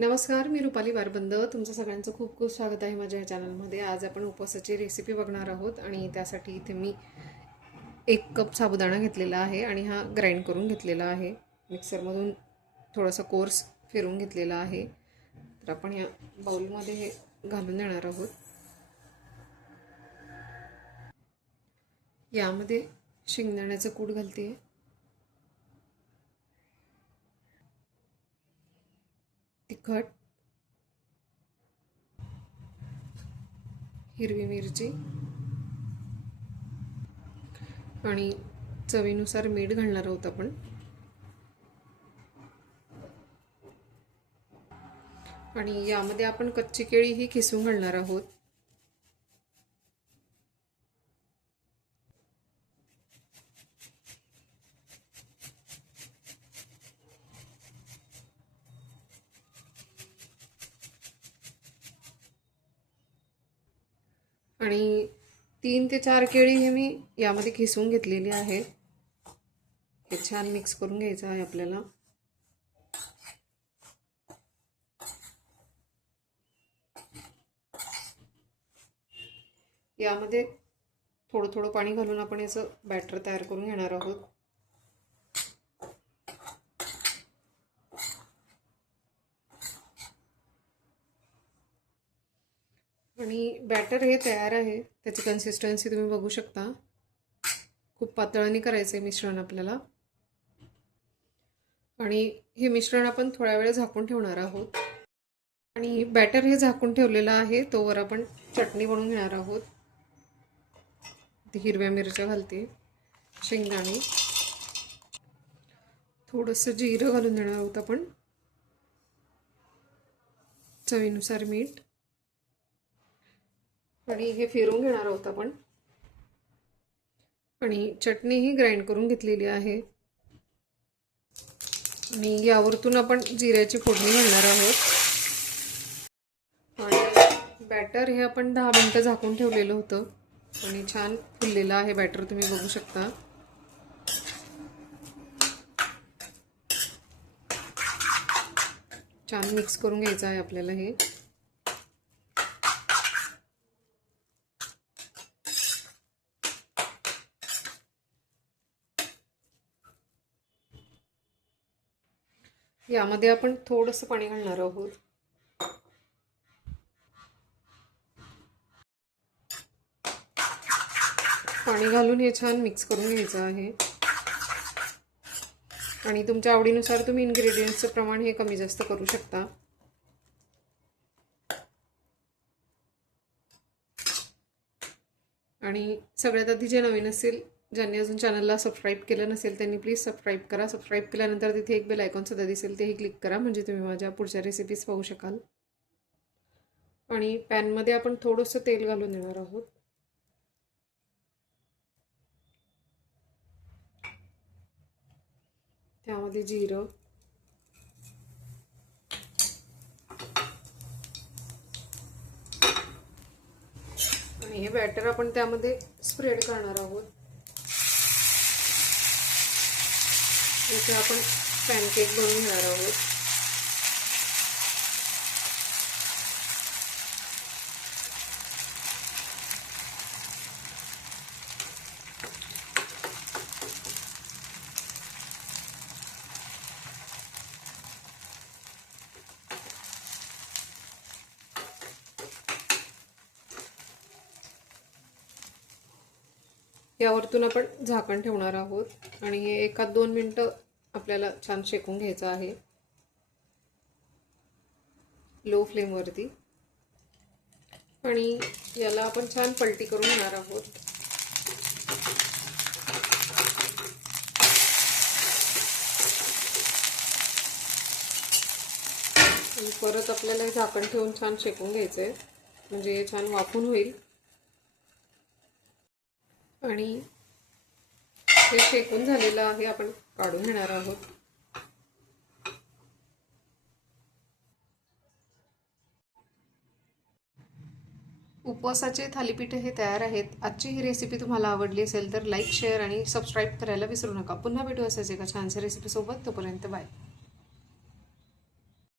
नमस्कार, मी रुपाली बारबंद. तुमचं सगळ्यांचं खूप खूप स्वागत आहे माझ्या या चॅनलमध्ये. आज आपण उपवासाची रेसिपी बघणार आहोत आणि त्यासाठी इथे मी 1 कप साबुदाणा घेतलेला आहे आणि हा ग्राइंड करून घेतलेला आहे. मिक्सरमधून थोडासा कोर्स फिरवून घेतलेला आहे. तर आपण या बाउलमध्ये हे घालून देणार आहोत. यामध्ये शेंगदाण्याचं कूट घालते, तिखट, हिरवी मिरची आणि चवीनुसार मीठ घालणार आहोत आपण. आणि यामध्ये आपण कच्ची केळी ही किसून घालणार आहोत. आणि 3 ते 4 केळी हे मी यामध्ये किसून घेतलेली आहे. हे छान मिक्स करून घ्यायचं आहे आपल्याला. यामध्ये थोडं थोडं पाणी घालून आपण याचं बॅटर तयार करून घेणार आहोत. आणि बॅटर हे तयार आहे. त्याची कन्सिस्टन्सी तुम्ही बघू शकता. खूप पातळाने करायचं आहे मिश्रण आपल्याला. आणि हे मिश्रण आपण थोड्या वेळ झाकून ठेवणार आहोत. आणि बॅटर हे झाकून ठेवलेलं आहे तोवर आपण चटणी बनवून घेणार आहोत. हिरव्या मिरच्या घालते, शेंगदाणे, थोडंसं जिरं घालून देणार आहोत आपण, चवीनुसार मीठ, आणि हे फिरवून घेणार आहोत आपण. आणि चटणी ही ग्राइंड करून घेतलेली आहे. आणि यावरतून आपण जिऱ्याची फोडणी घालणार आहोत. आणि बॅटर हे आपण 10 मिनिटं झाकून ठेवलेलं होतं आणि छान फुललेलं आहे बॅटर, तुम्ही बघू शकता. छान मिक्स करून घ्यायचं आहे आपल्याला हे. यामध्ये आपण थोडंसं पाणी घालणार आहोत. पाणी घालून हे छान मिक्स करून घ्यायचं आहे. आणि तुमच्या आवडीनुसार तुम्ही इन्ग्रेडियंट्सचं प्रमाण हे कमी जास्त करू शकता. आणि सगळ्यात आधी जे नवीन असेल, ज्यांनी अजून चॅनलला सबस्क्राईब केलं नसेल त्यांनी प्लीज सबस्क्राईब करा. सबस्क्राईब केल्यानंतर तिथे एक बेल आयकॉन सुद्धा दिसेल, तेही क्लिक करा, म्हणजे तुम्ही माझ्या पुढच्या रेसिपीज पाहू शकाल. आणि पॅनमध्ये आपण थोडंसं तेल घालून देणार आहोत. त्यामध्ये जिरं, आणि हे बॅटर आपण त्यामध्ये स्प्रेड करणार आहोत. इथे आपण पॅनकेक बनवून घेणार आहोत. यावरतून आपण झाकण ठेवणार आहोत आणि हे 1-2 मिनिटं आपल्याला छान शेकून घ्यायचं आहे लो फ्लेमवरती. आणि याला आपण छान पलटी करून घेणार आहोत. आणि परत आपल्याला हे झाकण ठेवून छान शेकून घ्यायचं आहे, म्हणजे हे छान वाफून होईल. आणि हे शेकून झालेलं आहे, आपण काढून घेणार आहोत. उपवासाचे थालीपीठ हे तयार आहेत. आजची ही रेसिपी तुम्हाला आवडली असेल तर लाईक, शेअर आणि सबस्क्राईब करायला विसरू नका. पुन्हा भेटू असाच एका छानशा रेसिपीसोबत. तोपर्यंत बाय.